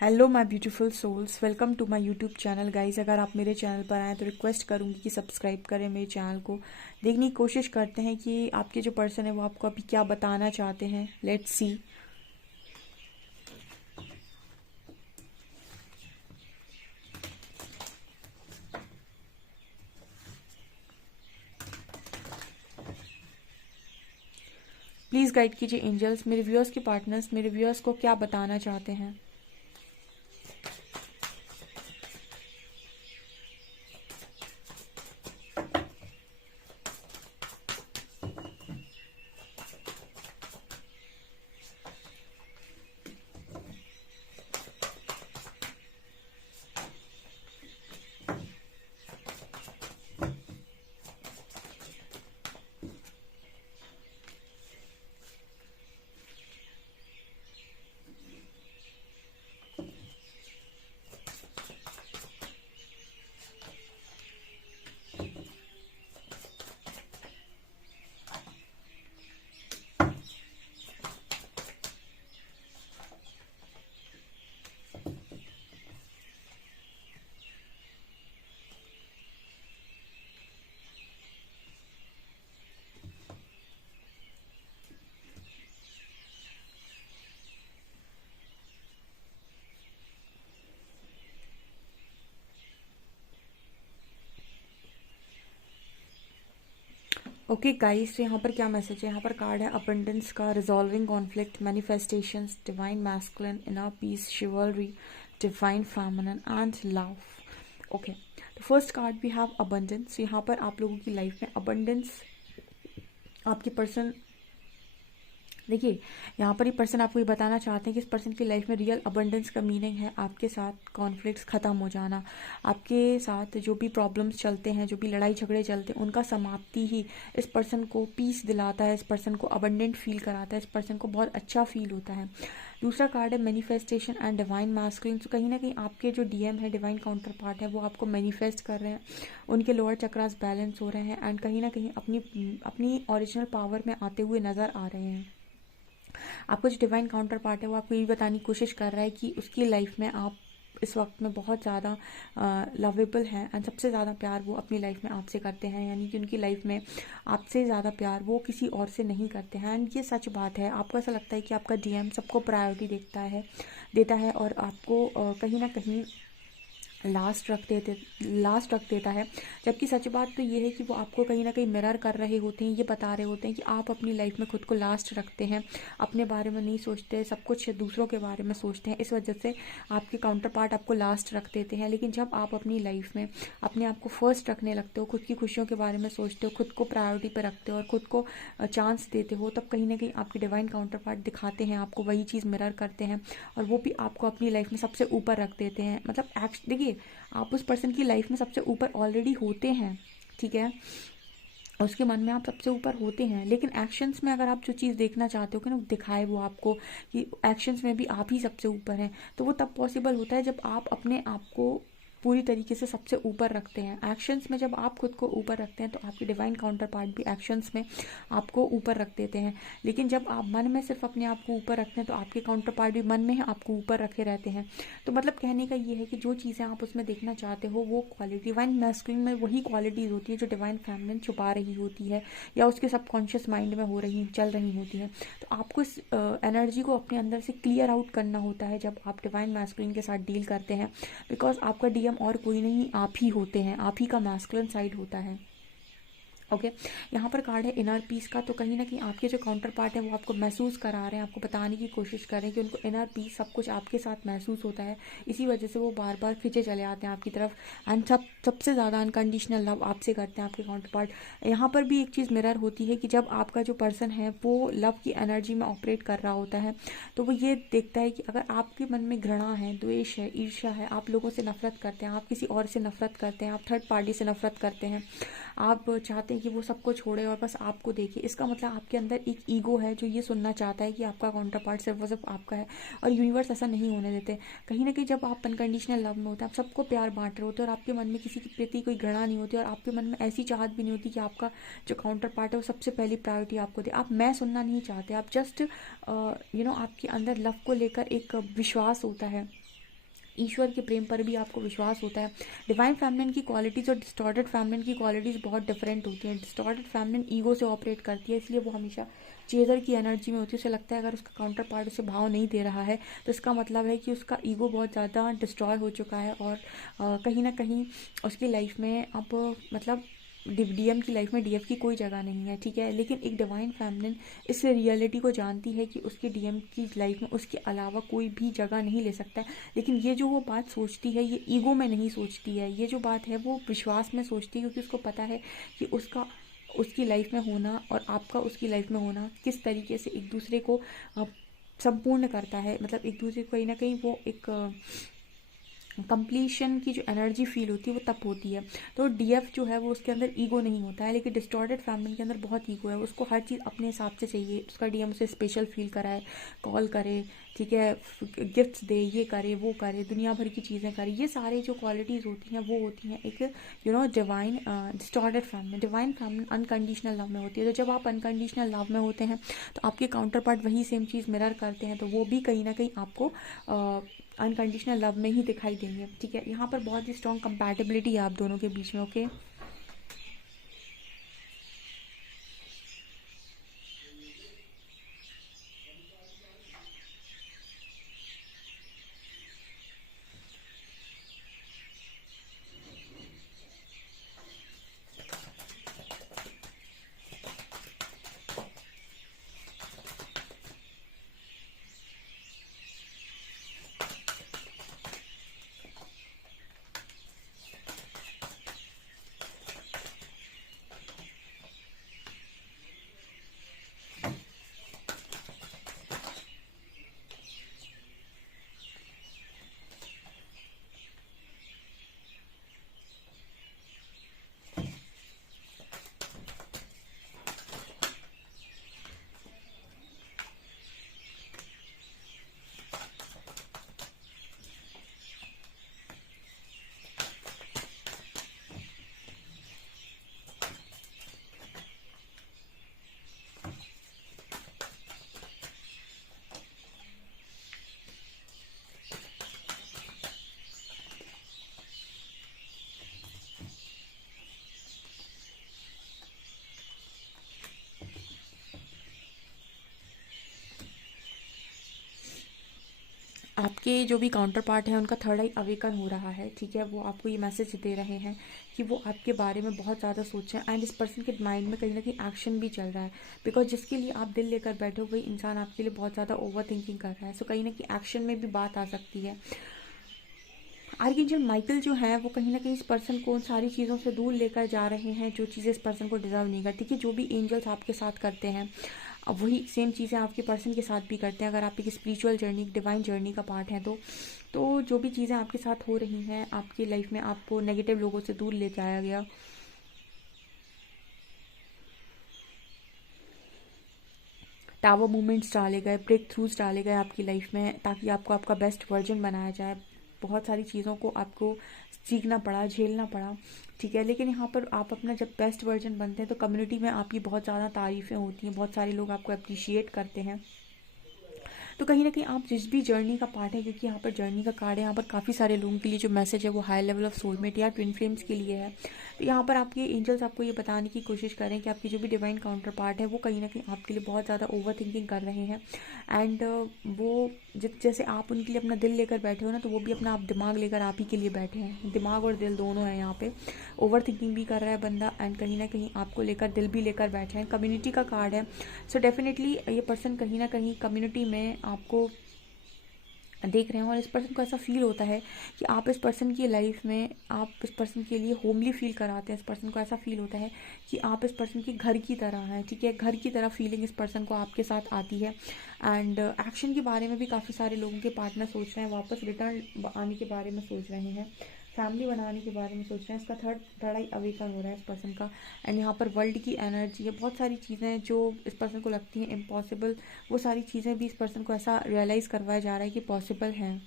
Hello my beautiful souls, welcome to my YouTube channel guys. अगर आप मेरे channel पर आएँ तो रिक्वेस्ट करूंगी कि सब्सक्राइब करें मेरे चैनल को। देखने की कोशिश करते हैं कि आपके जो पर्सन है वो आपको अभी क्या बताना चाहते हैं। Let's see. प्लीज़ गाइड कीजिए एंजल्स, मेरे व्यूअर्स के पार्टनर्स मेरे व्यूअर्स को क्या बताना चाहते हैं। ओके गाइस, तो यहाँ पर क्या मैसेज है। यहाँ पर कार्ड है अबंडेंस का, resolving conflict, manifestations, divine masculine, inner peace, chivalry, divine feminine and love. Okay, तो first card we have abundance. यहाँ पर आप लोगों की लाइफ में अबंडेंस, आपके पर्सन, देखिए यहाँ पर ये पर्सन आपको ये बताना चाहते हैं कि इस पर्सन की लाइफ में रियल अबंडेंस का मीनिंग है आपके साथ कॉन्फ्लिक्ट्स ख़त्म हो जाना। आपके साथ जो भी प्रॉब्लम्स चलते हैं, जो भी लड़ाई झगड़े चलते हैं, उनका समाप्ति ही इस पर्सन को पीस दिलाता है, इस पर्सन को अबंडेंट फील कराता है, इस पर्सन को बहुत अच्छा फील होता है। दूसरा कार्ड है मैनिफेस्टेशन एंड डिवाइन मैस्कुलिन। तो कहीं ना कहीं आपके जो डीएम है, डिवाइन काउंटर पार्ट है, वो आपको मैनिफेस्ट कर रहे हैं, उनके लोअर चक्रास बैलेंस हो रहे हैं एंड कहीं ना कहीं अपनी अपनी ओरिजिनल पावर में आते हुए नज़र आ रहे हैं। आपका जो डिवाइन काउंटर पार्ट है वो आपको ये बताने की कोशिश कर रहा है कि उसकी लाइफ में आप इस वक्त में बहुत ज़्यादा लवेबल हैं एंड सबसे ज़्यादा प्यार वो अपनी लाइफ में आपसे करते हैं, यानी कि उनकी लाइफ में आपसे ज़्यादा प्यार वो किसी और से नहीं करते हैं। एंड ये सच बात है। आपको ऐसा लगता है कि आपका डीएम सबको प्रायोरिटी देता है और आपको कहीं ना कहीं लास्ट रख देता है। जबकि सच बात तो ये है कि वो आपको कहीं ना कहीं मिरर कर रहे होते हैं, ये बता रहे होते हैं कि आप अपनी लाइफ में खुद को लास्ट रखते हैं, अपने बारे में नहीं सोचते, सब कुछ दूसरों के बारे में सोचते हैं। इस वजह से आपके काउंटर पार्ट आपको लास्ट रख देते हैं। लेकिन जब आप अपनी लाइफ में अपने आप को फर्स्ट रखने लगते हो, खुद की खुशियों के बारे में सोचते हो, खुद को प्रायोरिटी पर रखते हो और खुद को चांस देते हो, तब कहीं ना कहीं आपके डिवाइन काउंटर पार्ट दिखाते हैं आपको वही चीज़, मिरर करते हैं और वो भी आपको अपनी लाइफ में सबसे ऊपर रख देते हैं। मतलब देखिए, आप उस पर्सन की लाइफ में सबसे ऊपर ऑलरेडी होते हैं, ठीक है, उसके मन में आप सबसे ऊपर होते हैं। लेकिन एक्शंस में अगर आप जो चीज़ देखना चाहते हो कि ना दिखाए वो आपको कि एक्शंस में भी आप ही सबसे ऊपर हैं, तो वो तब पॉसिबल होता है जब आप अपने आप को पूरी तरीके से सबसे ऊपर रखते हैं। एक्शंस में जब आप खुद को ऊपर रखते हैं तो आपके डिवाइन काउंटर पार्ट भी एक्शंस में आपको ऊपर रख देते हैं। लेकिन जब आप मन में सिर्फ अपने आप को ऊपर रखते हैं तो आपके काउंटर पार्ट भी मन में ही आपको ऊपर रखे रहते हैं। तो मतलब कहने का ये है कि जो चीज़ें आप उसमें देखना चाहते हो वो क्वालिटी डिवाइन मैस्कुलिन में वही क्वालिटीज़ होती हैं जो डिवाइन फेमिनिन छुपा रही होती है या उसके सबकॉन्शियस माइंड में चल रही होती हैं। तो आपको इस एनर्जी को अपने अंदर से क्लियर आउट करना होता है जब आप डिवाइन मैस्कुलिन के साथ डील करते हैं, बिकॉज आपका डीएम और कोई नहीं, आप ही होते हैं, आप ही का मैस्कुलिन साइड होता है। ओके, यहाँ पर कार्ड है इनर पीस का। तो कहीं ना कहीं आपके जो काउंटर पार्ट है वो आपको महसूस करा रहे हैं, आपको बताने की कोशिश कर रहे हैं कि उनको इनर पीस सब कुछ आपके साथ महसूस होता है। इसी वजह से वो बार बार खींचे चले आते हैं आपकी तरफ एंड सबसे ज़्यादा अनकंडीशनल लव आपसे करते हैं आपके काउंटर पार्ट। यहाँ पर भी एक चीज़ मिरर होती है कि जब आपका जो पर्सन है वो लव की एनर्जी में ऑपरेट कर रहा होता है तो वो ये देखता है कि अगर आपके मन में घृणा है, द्वेष है, ईर्ष्या है, आप लोगों से नफरत करते हैं, आप किसी और से नफरत करते हैं, आप थर्ड पार्टी से नफरत करते हैं, आप चाहते हैं कि वो सबको छोड़े और बस आपको देखे, इसका मतलब आपके अंदर एक ईगो है जो ये सुनना चाहता है कि आपका काउंटर पार्ट सिर्फ और सिर्फ आपका है। और यूनिवर्स ऐसा नहीं होने देते। कहीं ना कहीं जब आप अनकंडीशनल लव में होते हैं, आप सबको प्यार बांट रहे होते हैं और आपके मन में किसी के प्रति कोई घृणा नहीं होती और आपके मन में ऐसी चाहत भी नहीं होती कि आपका जो काउंटर पार्ट है वो सबसे पहली प्रायोरिटी आपको दे। आप मैं सुनना नहीं चाहते, आप जस्ट आपके अंदर लव को लेकर एक विश्वास होता है ईश्वर के प्रेम पर भी आपको विश्वास होता है। डिवाइन फेमिनिन की क्वालिटीज़ और डिस्टॉर्टेड फेमिनिन की क्वालिटीज़ बहुत डिफरेंट होती हैं। डिस्टॉर्टेड फेमिनिन ईगो से ऑपरेट करती है, इसलिए वो हमेशा चेज़र की एनर्जी में होती है। उसे लगता है अगर उसका काउंटर पार्ट उसे भाव नहीं दे रहा है तो इसका मतलब है कि उसका ईगो बहुत ज़्यादा डिस्ट्रॉय हो चुका है और कहीं ना कहीं उसकी लाइफ में अब मतलब डीएम की लाइफ में डीएफ की कोई जगह नहीं है, ठीक है। लेकिन एक डिवाइन फेमिनिन इस रियलिटी को जानती है कि उसके डीएम की लाइफ में उसके अलावा कोई भी जगह नहीं ले सकता है। लेकिन ये जो वो बात सोचती है ये ईगो में नहीं सोचती है, ये जो बात है वो विश्वास में सोचती है, क्योंकि उसको पता है कि उसकी लाइफ में होना और आपका उसकी लाइफ में होना किस तरीके से एक दूसरे को संपूर्ण करता है। मतलब एक दूसरे को कहीं ना कहीं वो एक कंप्लीशन की जो एनर्जी फील होती है वो तब होती है। तो डीएफ जो है वो उसके अंदर ईगो नहीं होता है, लेकिन डिस्टॉर्टेड फैमिली के अंदर बहुत ईगो है। उसको हर चीज़ अपने हिसाब से चाहिए, उसका डीएम उसे स्पेशल फील कराए, कॉल करे, ठीक है, गिफ्ट्स दे, ये करे वो करे, दुनिया भर की चीज़ें करे। ये सारे जो क्वालिटीज़ होती हैं वो होती हैं एक divine distorted family. Divine family unconditional love में होती है। तो जब आप अनकंडीशनल लव में होते हैं तो आपके काउंटर पार्ट वही सेम चीज़ मिरर करते हैं, तो वो भी कहीं ना कहीं आपको अनकंडीशनल लव में ही दिखाई देंगे, ठीक है। यहाँ पर बहुत ही स्ट्रॉन्ग कंपैटिबिलिटी है आप दोनों के बीच में, ओके। आपके जो भी काउंटर पार्ट है उनका थर्ड आई अवेकन हो रहा है, ठीक है। वो आपको ये मैसेज दे रहे हैं कि वो आपके बारे में बहुत ज़्यादा सोचें, एंड इस पर्सन के माइंड में कहीं ना कहीं एक्शन भी चल रहा है, बिकॉज जिसके लिए आप दिल लेकर बैठे हो वही इंसान आपके लिए बहुत ज़्यादा ओवर थिंकिंग कर रहा है। सो कहीं ना कहीं एक्शन में भी बात आ सकती है। आर्कएंजल माइकल जो है वो कहीं ना कहीं इस पर्सन को उन सारी चीज़ों से दूर लेकर जा रहे हैं जो चीज़ें इस पर्सन को डिजर्व नहीं करती। कि जो भी एंजल्स आपके साथ करते हैं अब वही सेम चीज़ें आपके पर्सन के साथ भी करते हैं। अगर आप एक स्पिरिचुअल जर्नी, डिवाइन जर्नी का पार्ट है तो जो भी चीज़ें आपके साथ हो रही हैं आपकी लाइफ में, आपको नेगेटिव लोगों से दूर ले जाया गया, टावर मूवमेंट्स डाले गए, ब्रेक थ्रूज डाले गए आपकी लाइफ में, ताकि आपको आपका बेस्ट वर्जन बनाया जाए। बहुत सारी चीज़ों को आपको सीखना पड़ा, झेलना पड़ा, ठीक है। लेकिन यहाँ पर आप अपना जब बेस्ट वर्जन बनते हैं तो कम्युनिटी में आपकी बहुत ज़्यादा तारीफ़ें होती हैं, बहुत सारे लोग आपको अप्रिशिएट करते हैं। तो कहीं ना कहीं आप जिस भी जर्नी का पार्ट है, क्योंकि यहाँ पर जर्नी का कार्ड है, यहाँ पर काफ़ी सारे लोगों के लिए जो मैसेज है वो हाई लेवल ऑफ सोलमेट या ट्विन फ्लेम्स के लिए है। तो यहाँ पर आपके एंजल्स आपको ये बताने की कोशिश करें कि आपकी जो भी डिवाइन काउंटर पार्ट है वो कहीं ना कहीं आपके लिए बहुत ज़्यादा ओवर थिंकिंग कर रहे हैं। एंड वो जैसे आप उनके लिए अपना दिल लेकर बैठे हो ना, तो वो भी अपना आप दिमाग लेकर आप ही के लिए बैठे हैं। दिमाग और दिल दोनों है यहाँ पे। ओवर थिंकिंग भी कर रहा है बंदा एंड कहीं ना कहीं आपको लेकर दिल भी लेकर बैठे हैं। कम्युनिटी का कार्ड है। सो डेफिनेटली ये पर्सन कहीं ना कहीं कम्युनिटी में आपको देख रहे हैं और इस पर्सन को ऐसा फील होता है कि आप इस पर्सन की लाइफ में, आप इस पर्सन के लिए होमली फील कराते हैं। इस पर्सन को ऐसा फील होता है कि आप इस पर्सन के घर की तरह हैं, ठीक है। घर की तरह फीलिंग इस पर्सन को आपके साथ आती है। एंड एक्शन के बारे में भी काफ़ी सारे लोगों के पार्टनर सोच रहे हैं, वापस रिटर्न आने के बारे में सोच रहे हैं, फैमिली बनाने के बारे में सोच रहे हैं। इसका थर्ड आई अवेकन हो रहा है इस पर्सन का। एंड यहाँ पर वर्ल्ड की एनर्जी है, बहुत सारी चीज़ें जो इस पर्सन को लगती हैं इम्पॉसिबल, वो सारी चीज़ें भी इस पर्सन को ऐसा रियलाइज़ करवाया जा रहा है कि पॉसिबल हैं।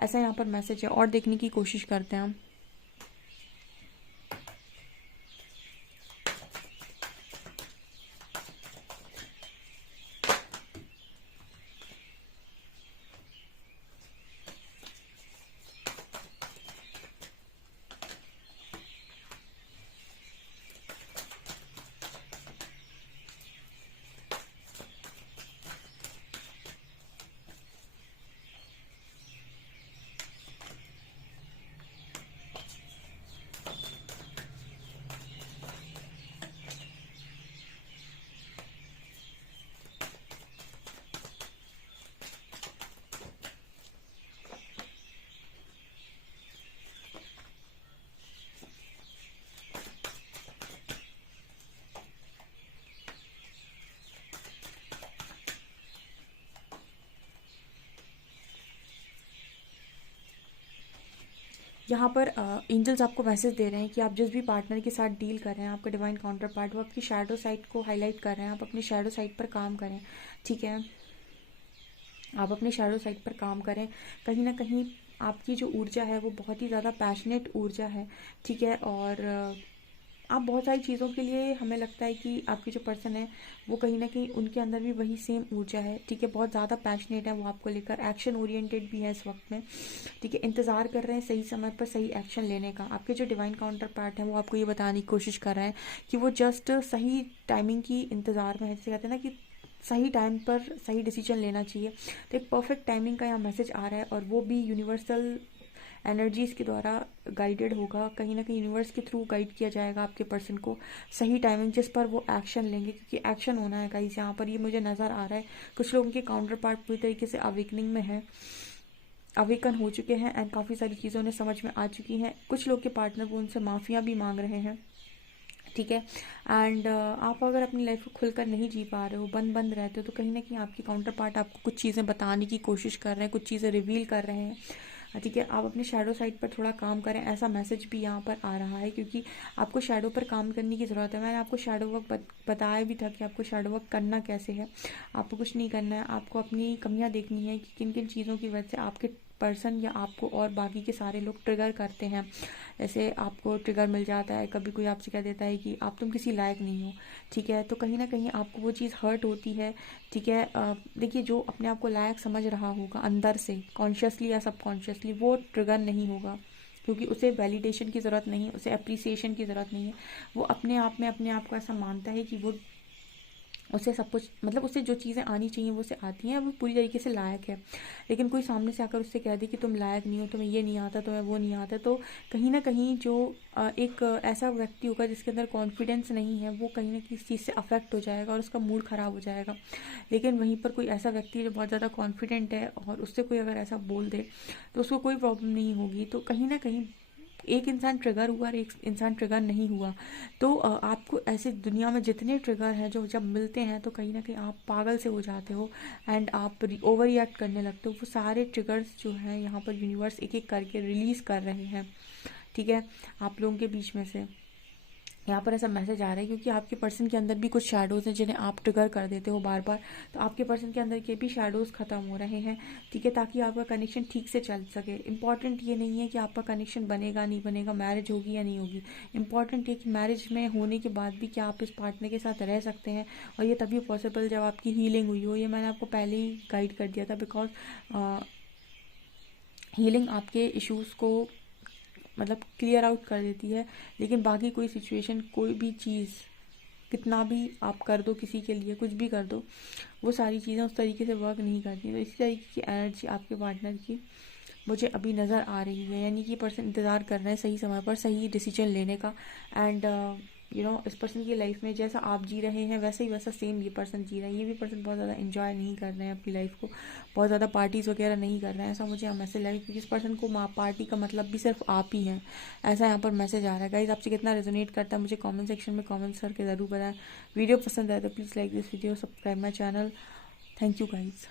ऐसा यहाँ पर मैसेज है। और देखने की कोशिश करते हैं हम। यहाँ पर एंजल्स आपको मैसेज दे रहे हैं कि आप जिस भी पार्टनर के साथ डील कर रहे हैं, आपका डिवाइन काउंटर पार्ट, वो आपकी शैडो साइड को हाईलाइट कर रहे हैं। आप अपने शैडो साइड पर काम करें, ठीक है। आप अपने शैडो साइड पर काम करें। कहीं ना कहीं आपकी जो ऊर्जा है वो बहुत ही ज़्यादा पैशनेट ऊर्जा है, ठीक है। और आप बहुत सारी चीज़ों के लिए, हमें लगता है कि आपके जो पर्सन है वो कहीं ना कहीं उनके अंदर भी वही सेम ऊर्जा है, ठीक है। बहुत ज़्यादा पैशनेट है वो आपको लेकर, एक्शन ओरिएंटेड भी है इस वक्त में, ठीक है। इंतज़ार कर रहे हैं सही समय पर सही एक्शन लेने का। आपके जो डिवाइन काउंटर पार्ट है वो आपको ये बताने की कोशिश कर रहे हैं कि वो जस्ट सही टाइमिंग की इंतज़ार में है। जैसे कहते हैं ना कि सही टाइम पर सही डिसीजन लेना चाहिए, तो एक परफेक्ट टाइमिंग का यहाँ मैसेज आ रहा है। और वो भी यूनिवर्सल एनर्जीज़ के द्वारा गाइडेड होगा, कहीं ना कहीं यूनिवर्स के थ्रू गाइड किया जाएगा आपके पर्सन को सही टाइमिंग, जिस पर वो एक्शन लेंगे, क्योंकि एक्शन होना है गाइस यहाँ पर, ये मुझे नज़र आ रहा है। कुछ लोगों के काउंटर पार्ट पूरी तरीके से अवेकनिंग में है, अवेकन हो चुके हैं एंड काफ़ी सारी चीज़ें उन्हें समझ में आ चुकी हैं। कुछ लोग के पार्टनर वो उनसे माफ़िया भी मांग रहे हैं, ठीक है। एंड आप अगर अपनी लाइफ को खुलकर नहीं जी पा रहे हो, बंद रहते हो, तो कहीं ना कहीं आपके काउंटर पार्ट आपको कुछ चीज़ें बताने की कोशिश कर रहे हैं, कुछ चीज़ें रिवील कर रहे हैं, ठीक है। आप अपने शैडो साइड पर थोड़ा काम करें, ऐसा मैसेज भी यहाँ पर आ रहा है, क्योंकि आपको शैडो पर काम करने की ज़रूरत है। मैंने आपको शैडो वर्क बताया भी था कि आपको शैडो वर्क करना कैसे है। आपको कुछ नहीं करना है, आपको अपनी कमियाँ देखनी है कि किन किन चीज़ों की वजह से आपके पर्सन या आपको और बाकी के सारे लोग ट्रिगर करते हैं। जैसे आपको ट्रिगर मिल जाता है, कभी कोई आपसे कह देता है कि आप तुम किसी लायक नहीं हो, ठीक है। तो कहीं ना कहीं आपको वो चीज़ हर्ट होती है, ठीक है। देखिए, जो अपने आप को लायक समझ रहा होगा अंदर से, कॉन्शियसली या सबकॉन्शियसली, वो ट्रिगर नहीं होगा, क्योंकि उसे वैलिडेशन की ज़रूरत नहीं है, उसे अप्रिसिएशन की ज़रूरत नहीं है। वो अपने आप में अपने आप को ऐसा मानता है कि वो, उसे सब कुछ, मतलब उसे जो चीज़ें आनी चाहिए वो उसे आती हैं, वो पूरी तरीके से लायक है। लेकिन कोई सामने से आकर उससे कह दे कि तुम लायक नहीं हो, तुम्हें ये नहीं आता, तुम्हें वो नहीं आता, तो कहीं ना कहीं जो एक ऐसा व्यक्ति होगा जिसके अंदर कॉन्फिडेंस नहीं है, वो कहीं ना कहीं इस चीज़ से अफेक्ट हो जाएगा और उसका मूड ख़राब हो जाएगा। लेकिन वहीं पर कोई ऐसा व्यक्ति जो बहुत ज़्यादा कॉन्फिडेंट है और उससे कोई अगर ऐसा बोल दे तो उसको कोई प्रॉब्लम नहीं होगी। तो कहीं ना कहीं एक इंसान ट्रिगर हुआ और एक इंसान ट्रिगर नहीं हुआ, तो आपको ऐसे दुनिया में जितने ट्रिगर हैं जो जब मिलते हैं तो कहीं ना कहीं आप पागल से हो जाते हो एंड आप ओवर रिएक्ट करने लगते हो। वो सारे ट्रिगर्स जो हैं यहाँ पर यूनिवर्स एक एक करके रिलीज़ कर रहे हैं, ठीक है, आप लोगों के बीच में से। यहाँ पर ऐसा मैसेज आ रहा है क्योंकि आपके पर्सन के अंदर भी कुछ शैडोज़ हैं जिन्हें आप ट्रिगर कर देते हो बार बार, तो आपके पर्सन के अंदर के भी शैडोज़ ख़त्म हो रहे हैं, ठीक है, ताकि आपका कनेक्शन ठीक से चल सके। इंपॉर्टेंट ये नहीं है कि आपका कनेक्शन बनेगा नहीं बनेगा, मैरिज होगी या नहीं होगी। इंपॉर्टेंट ये कि मैरिज में होने के बाद भी क्या आप इस पार्टनर के साथ रह सकते हैं, और ये तभी पॉसिबल जब आपकी हीलिंग हुई हो। ये मैंने आपको पहले ही गाइड कर दिया था, बिकॉज हीलिंग आपके इश्यूज़ को मतलब क्लियर आउट कर देती है, लेकिन बाकी कोई सिचुएशन, कोई भी चीज़, कितना भी आप कर दो किसी के लिए, कुछ भी कर दो, वो सारी चीज़ें उस तरीके से वर्क नहीं करती। तो इसी तरीके की एनर्जी आपके पार्टनर की मुझे अभी नज़र आ रही है, यानी कि पर्सन इंतज़ार कर रहे हैं सही समय पर सही डिसीजन लेने का। एंड इस पर्सन की लाइफ में जैसा आप जी रहे हैं वैसे ही वैसा सेम ये पर्सन जी रहा है। ये भी पर्सन बहुत ज़्यादा एंजॉय नहीं कर रहे हैं अपनी लाइफ को, बहुत ज़्यादा पार्टीज़ वगैरह नहीं कर रहे हैं, ऐसा मुझे यहाँ मैसेज लगा, क्योंकि इस पर्सन को पार्टी का मतलब भी सिर्फ आप ही हैं, ऐसा यहाँ पर मैसेज आ रहा है। गाइस, आपसे कितना रेजोनेट करता है मुझे कमेंट सेक्शन में कमेंट्स करके ज़रूर बताएं। वीडियो पसंद आए तो please like this video, subscribe my channel. Thank you guys.